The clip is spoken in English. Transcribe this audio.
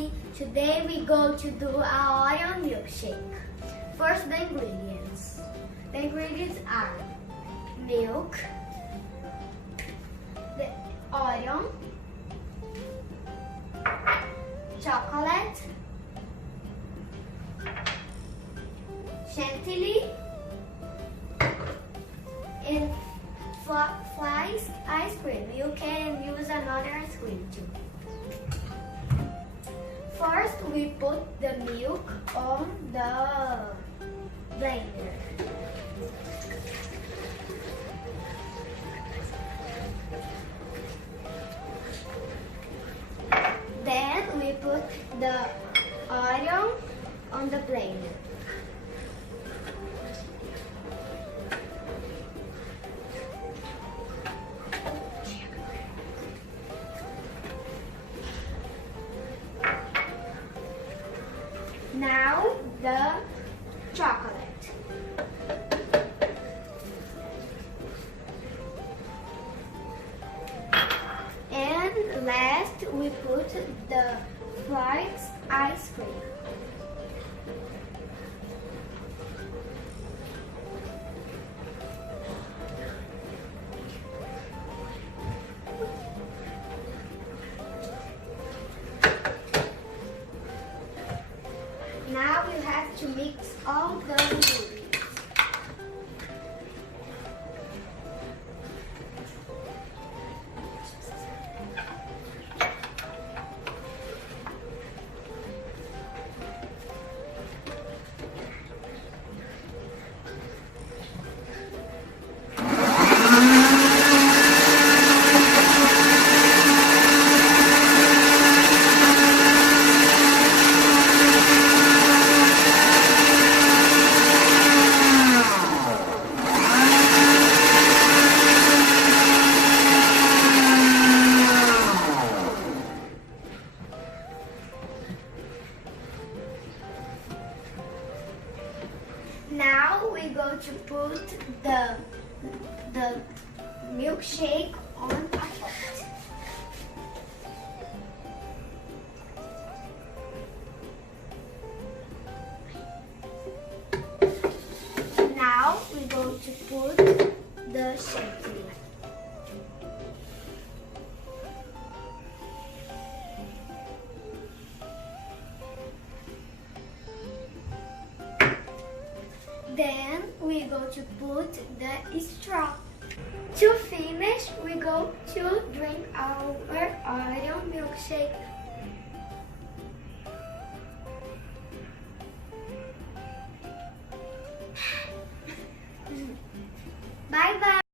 everybody! Today we go to do our Orion milkshake. First, the ingredients. The ingredients are milk, the Orion, chocolate, chantilly, and sliced ice cream. You can use another ice cream too. First, we put the milk on the blender. Then we put the Orion on the blender. Now the chocolate. And last we put the sliced ice cream. Now you have to mix all the ingredients. Now we go to put the milkshake on a pot. Now we go to put the chantilly. Then we go to put the straw. To finish, we go to drink our Orion milkshake.